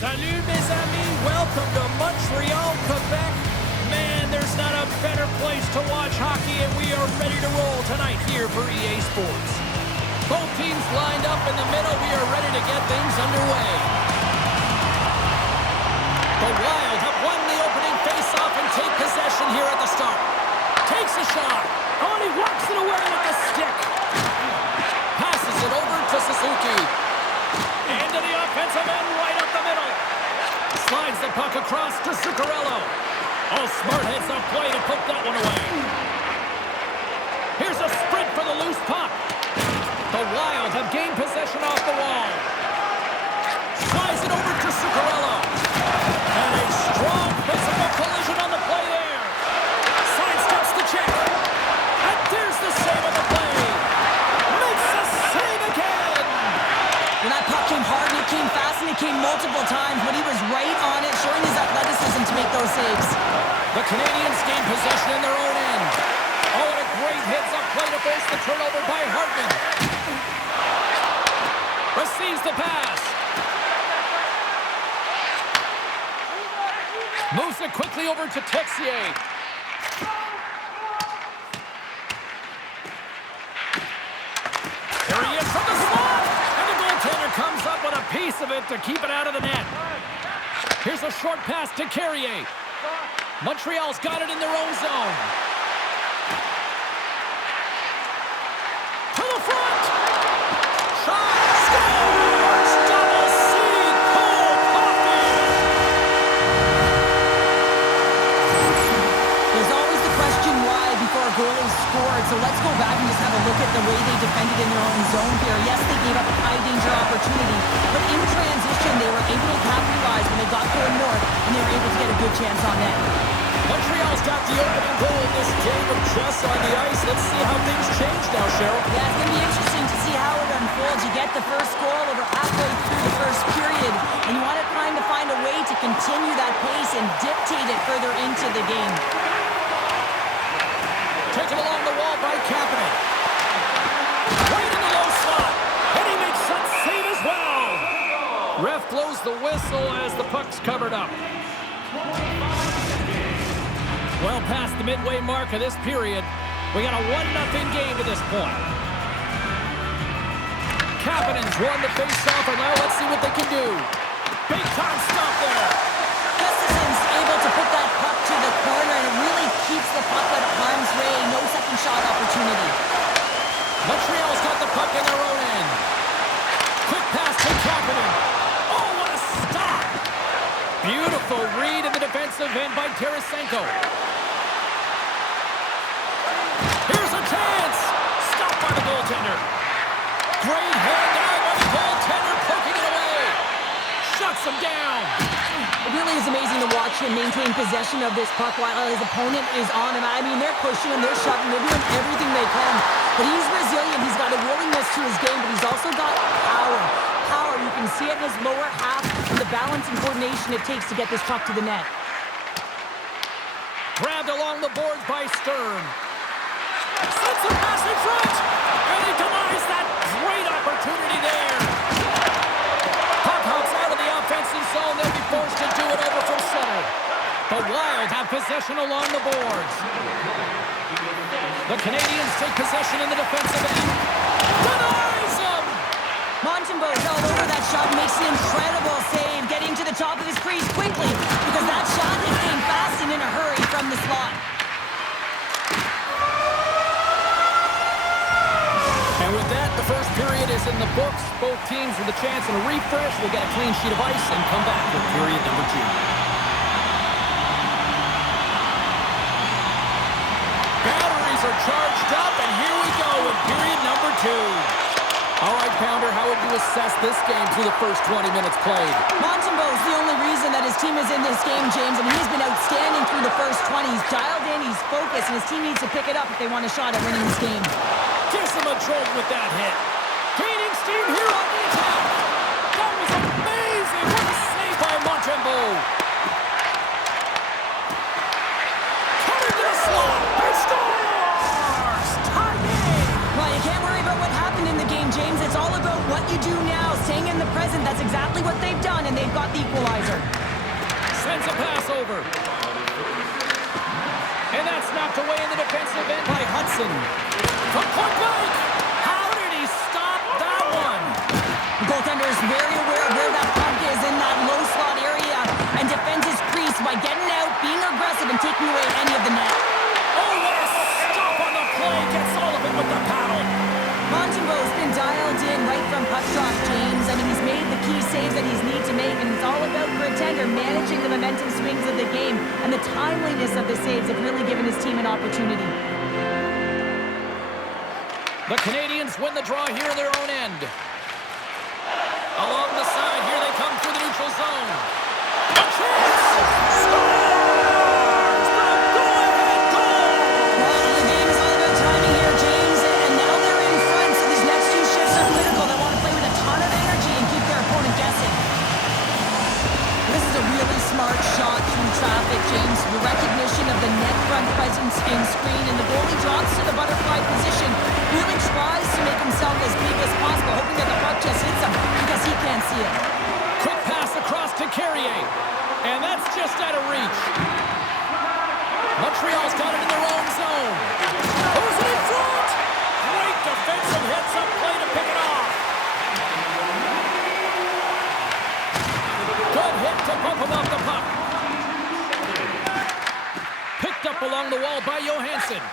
Salut, mes amis. Welcome to Montreal, Quebec. Man, there's not a better place to watch hockey, and we are ready to roll tonight here for EA Sports. Both teams lined up in the middle. We are ready to get things underway. The Wild have won the opening faceoff and take possession here at the start. Takes a shot. Oh, and he walks it away with the stick. Passes it over to Suzuki. Into the offensive end, right up the middle. Slides the puck across to Zuccarello. Oh, smart heads up play to put that one away. Here's a sprint for the loose puck. The Wild have gained possession off the wall. Slides it over to Zuccarello. And a strong physical collision on the play there. Sidesteps the check. And there's the save of the play. Makes the save again. When that puck came hard and it came fast and it came multiple times, but he was right on it, showing his athleticism to make those saves. The Canadians gain possession in their own end. Oh, and a great heads-up play to force the turnover by Hartman. Receives the pass. Moves it quickly over to Texier. There he is from the slot. And the goaltender comes up with a piece of it to keep it out of the net. Here's a short pass to Carrier. Montreal's got it in their own zone. To the front. Shot. Scores. Double C. Cole Caulfield. There's always the question why before a goal is scored, so let's go back and just have a look at the way they defended in their own zone here. Yes, they gave up a high-danger opportunity, but in transition, they were able to capitalize when they got going north, and they were able to get a good chance on net. Montreal's got the opening goal in this game of chess on the ice. Let's see how things change now, Cheryl. Yeah, it's going to be interesting to see how it unfolds. You get the first goal over halfway through the first period, and you want to try to find a way to continue that pace and dictate it further into the game. Taken along the wall by Kapanen. Right in the low slot, and he makes that save as well. Ref blows the whistle as the puck's covered up. Well past the midway mark of this period, we got a 1-0 game to this point. Kapanen's won the face-off, and now let's see what they can do. Big time stop there. Gustafson's able to put that puck to the corner, and it really keeps the puck out of harm's way. No second shot opportunity. Montreal's got the puck in their own end. Quick pass to Kapanen. Oh, what a stop. Beautiful read in the defensive end by Tarasenko. Here's a chance. Stopped by the goaltender. Great hand eye by the goaltender, poking it away. Shuts him down. It really is amazing to watch him maintain possession of this puck while his opponent is on him. I mean, they're pushing him, they're shoving, they're doing everything they can. But he's resilient. He's got a willingness to his game, but he's also got power. Power, you can see it in his lower half and the balance and coordination it takes to get this puck to the net. Grabbed along the boards by Stern. Sets a pass in front, and he denies that great opportunity there. Puck hops out of the offensive zone. They'll be forced to do it over from center. The Wild have possession along the boards. The Canadians take possession in the defensive end. Denies him! Montembeau's all over that shot, makes an incredible save, getting to the top of his crease quickly, because that shot is came fast and in a hurry from the slot. And with that, the first period is in the books. Both teams with a chance and a refresh will get a clean sheet of ice and come back for period number 2. Batteries are charged up, and here we go with period number 2. All right, Pounder, how would you assess this game through the first 20 minutes played? Montembeau's the only reason that his team is in this game, James. I mean, he's been outstanding through the first 20. He's dialed in, he's focused, and his team needs to pick it up if they want a shot at winning this game. Gives him a jolt with that hit. Gaining steam here on the attack. That was amazing. What a save by Montembeau. Coming to the slot. They scores! Tie game. Well, you can't worry about what happened in the game, And James, it's all about what you do now, staying in the present. That's exactly what they've done, and they've got the equalizer. Sends a pass over. And that's knocked away in the defensive end by Hudson. From point blank. How did he stop that one? The goaltender is very aware of where that puck is in that low slot area and defends his crease by getting out, being aggressive, and taking away any of the net. Oh, what a stop on the play. Gets Sullivan with the paddle. Montembeau's been dialed in right from puck drop, James. I mean, he's made the key saves that he's need to make, and it's all about for a tender managing the momentum swings of the game, and the timeliness of the saves have really given his team an opportunity. The Canadians win the draw here in their own end. Along the side, here they come through the neutral zone. A chance! Scores! The go-ahead goal! Well, the game is all about timing here, James, and now they're in front, so these next two shifts are critical. They want to play with a ton of energy and keep their opponent guessing. This is a really smart shot through traffic, James. The recognition of the net front presence and screen, and the goalie drops to the butterfly position, really tries to make himself as big as possible, hoping that the puck just hits him because he can't see it. Quick pass across to Carrier. And that's just out of reach. Montreal's got it in their own zone. Who's it in front? Great defensive hits up play to pick it off. Good hit to bump him off the puck. Picked up along the wall by Johansson.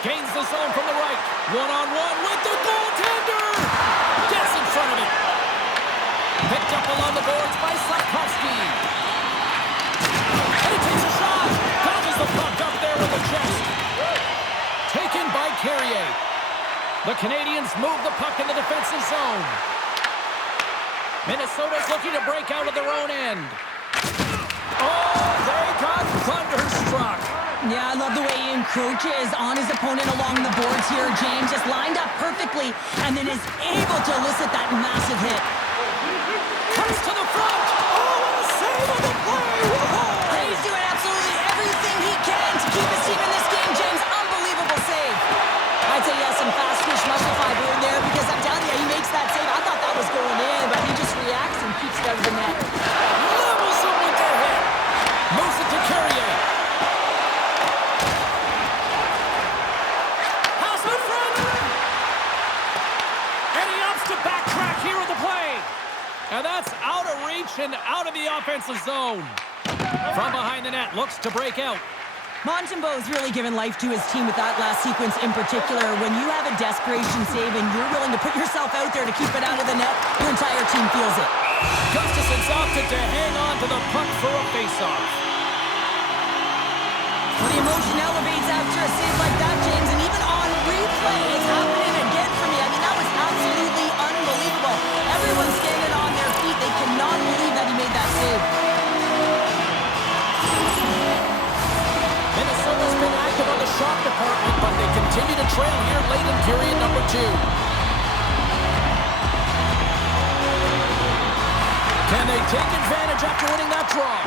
Gains the zone from the right. One-on-one with the goaltender. Gets in front of it. Picked up along the boards by Slavkovsky. And he takes a shot. Dodges the puck up there with the chest. Taken by Carrier. The Canadians move the puck in the defensive zone. Minnesota's looking to break out of their own end. Oh, they got thunderstruck. Yeah, I love the way he encroaches on his opponent along the boards here, James. Just lined up perfectly and then is able to elicit that massive hit. Comes to the front. Oh, what a save on the play. Whoa. He's doing absolutely everything he can to keep his team in this game, James. Unbelievable save. I'd say yes, some fast fish muscle fiber in there because I'm telling you, he makes that save. I thought that was going in, but he just reacts and keeps it out of the net. Levels him with their hit. Moves it to Carrier. House in front. And he opts to backtrack here with the play. And that's out of reach and out of the offensive zone. From behind the net, looks to break out. Montembeau's really given life to his team with that last sequence in particular. When you have a desperation save and you're willing to put yourself out there to keep it out of the net, your entire team feels it. Gustafson's opted to hang on to the puck for a faceoff. Well, the emotion elevates after a save like that, James, and even on replay, it's happening again for me. I mean, that was absolutely unbelievable. Everyone's standing on their feet. They cannot believe that he made that save. Minnesota's been active on the shot department, but they continue to trail here late in period number 2. Can they take advantage after winning that draw?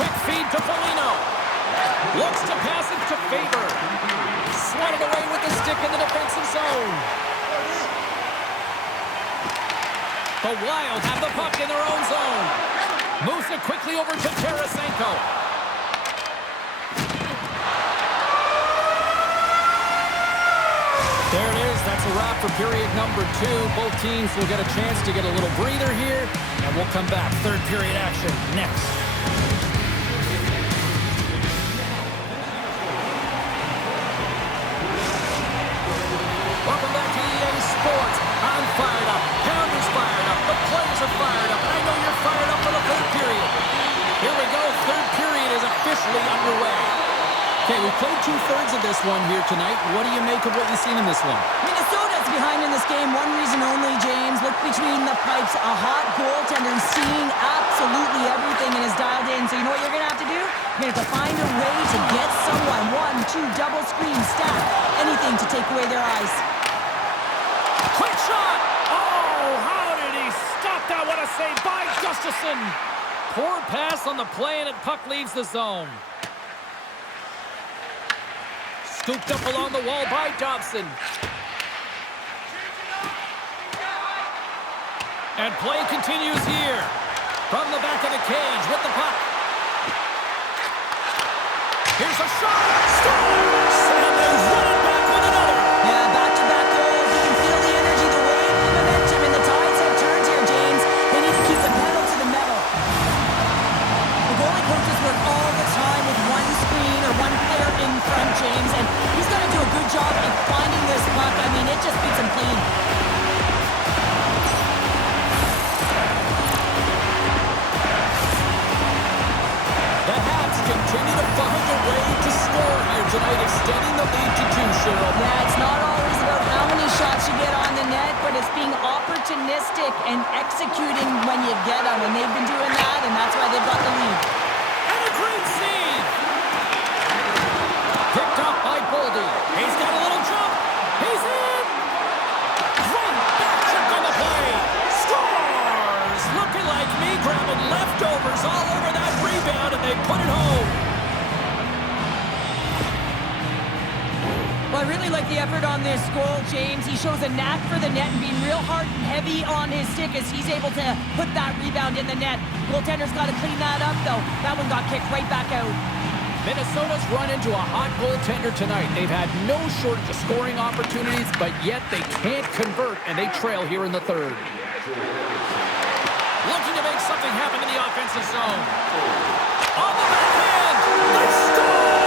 Quick feed to Foligno. Looks to pass it to Faber. Swatted away with the stick in the defensive zone. The Wild have the puck in their own zone. Moves it quickly over to Tarasenko. There it is. That's a wrap for period number 2. Both teams will get a chance to get a little breather here, and we'll come back. Third period action next. Welcome back to EA Sports. I'm fired up. Pounder's fired up. The players are fired up. And I know you're fired up for the third period. Here we go. Third period is officially underway. Okay, we played 2/3 of this one here tonight. What do you make of what you've seen in this one? Minnesota's behind in this game. One reason only, James. Look between the pipes. A hot goaltender seeing absolutely everything and is dialed in. So you know what you're going to have to do? You're going to have to find a way to get someone. 1, 2, double screen, stack. Anything to take away their eyes. Quick shot! Oh, how did he stop that? What a save by Gustafsson! Poor pass on the play, and the puck leaves the zone. Scooped up along the wall by Dobson. And play continues here. From the back of the cage with the puck. Here's a shot. Scores! And they run it back with another. Yeah, back-to-back goals. You can feel the energy, the wave, the momentum, and the tides have turned here, James. They need to keep the pedal to the metal. The goalie coaches work all the time with one screen or one player in front, James, and he's got to do a good job of finding this puck. I mean, it just beats him clean. The Habs continue to find a way to score here tonight, extending the lead to 2, Cheryl. Yeah, it's not always about how many shots you get on the net, but it's being opportunistic and executing when you get them, and they've been doing that, and that's why they've got the lead. And a great save! Picked up by Boldy. He's got a little jump. He's in! Great back check on the play. Scores! Looking like me grabbing leftovers all over that rebound, and they put it home. Well, I really like the effort on this goal, James. He shows a knack for the net and being real hard and heavy on his stick as he's able to put that rebound in the net. Goaltender's got to clean that up, though. That one got kicked right back out. Minnesota's run into a hot goaltender tonight. They've had no shortage of scoring opportunities, but yet they can't convert, and they trail here in the third. Looking to make something happen in the offensive zone. On the backhand! They score!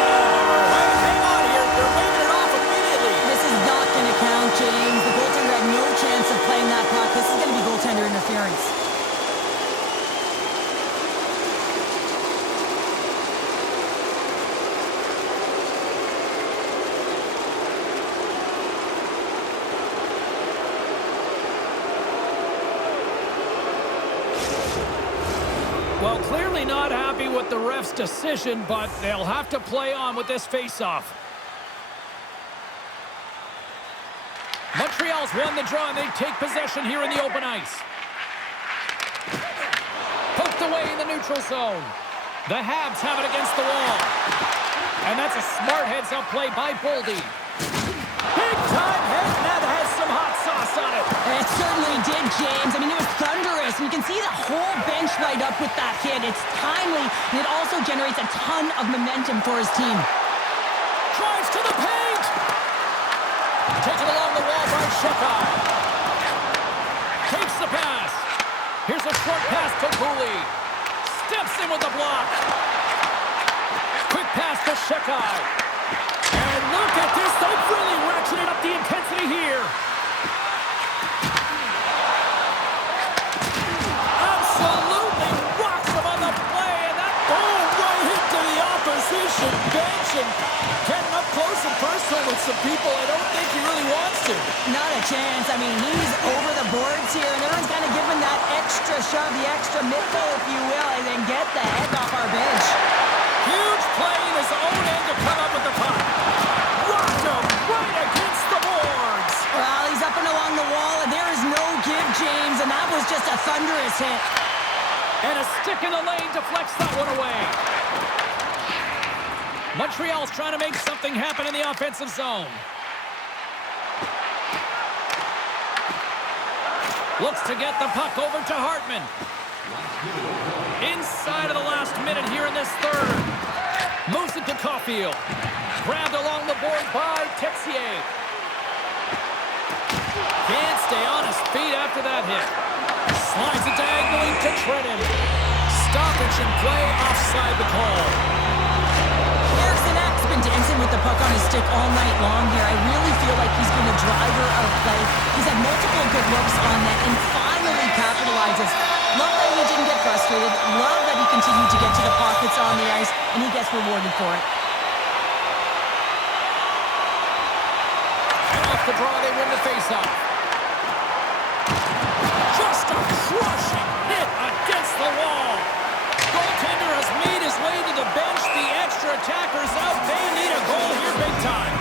Hey, hang on here. They're waving it off immediately. This is not going to count, James. The goaltender had no chance of playing that puck. This is going to be goaltender interference. Well, clearly not happy with the ref's decision, but they'll have to play on with this face-off. Montreal's won the draw, and they take possession here in the open ice. Poked away in the neutral zone. The Habs have it against the wall. And that's a smart heads-up play by Boldy. Big-time hit, and that has some hot sauce on it. It certainly did, James. I mean, it was thunderous. And you can see the whole bench light up with that hit. It's timely, and it also generates a ton of momentum for his team. Drives to the paint. Taken along the wall by Shekai. Takes the pass. Here's a short pass to Cooley. Steps in with the block. Quick pass to Shekai. And look at this. They've really ratcheted up the intensity here. Absolutely rocks him on the play. And that ball right into the opposition bench. And getting up close and personal with some people I don't think he really wants to. Not a chance. I mean, he's over the boards here, and everyone's kind of giving that extra shove, the extra middle, if you will, and then get the heck off our bench. Huge play in his own end to come up with the puck. Rocked him right against the boards. Well, he's up and along the wall, and there is no give, James, and that was just a thunderous hit. And a stick in the lane deflects that one away. Montreal's trying to make something happen in the offensive zone. Looks to get the puck over to Hartman. Inside of the last minute here in this third. Moves it to Caulfield. Grabbed along the board by Texier. Can't stay on his feet after that hit. Slides it diagonally to Trennan. Stoppage in play, offside the call. Eriksson Ek's been dancing with the puck on his stick all night long here. I really feel like he's been a driver of play. He's had multiple good looks on net and finally capitalizes. Love that he didn't get frustrated. Love that he continued to get to the pockets on the ice, and he gets rewarded for it. And off the draw, they win the faceoff. Just a crushing hit against the wall. Goaltender has made his way to the bench. The extra attackers out. They need a goal here big time.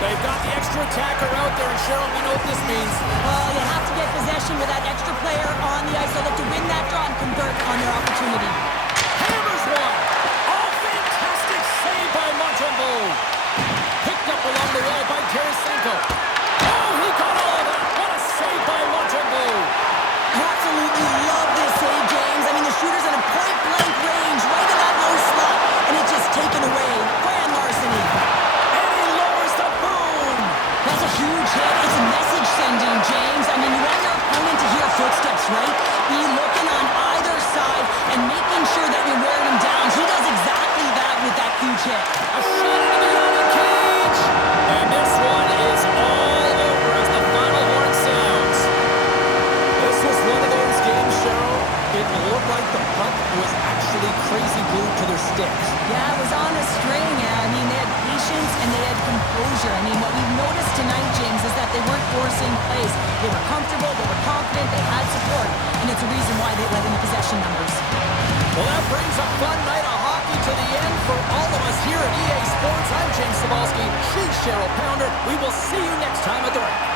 They've got the extra attacker out there, and Cheryl, we know what this means. Well, you have to get possession with that extra player on the ice. They'll look to win that draw and convert on their opportunity. Hammers one. Oh, fantastic save A shot into the yellow cage. And this one is all over as the final horn sounds. This was one of those games, Cheryl. It looked like the puck was actually crazy glued to their sticks. Yeah, it was on a string. I mean, they had patience and they had composure. I mean, what we've noticed tonight, James, is that they weren't forcing plays. They were comfortable, they were confident, they had support, and it's a reason why they led in the possession numbers. Well, that brings a fun night of hockey to the end for all of us here at EA Sports. I'm James Cybulski. She's Cheryl Pounder. We will see you next time at the rink.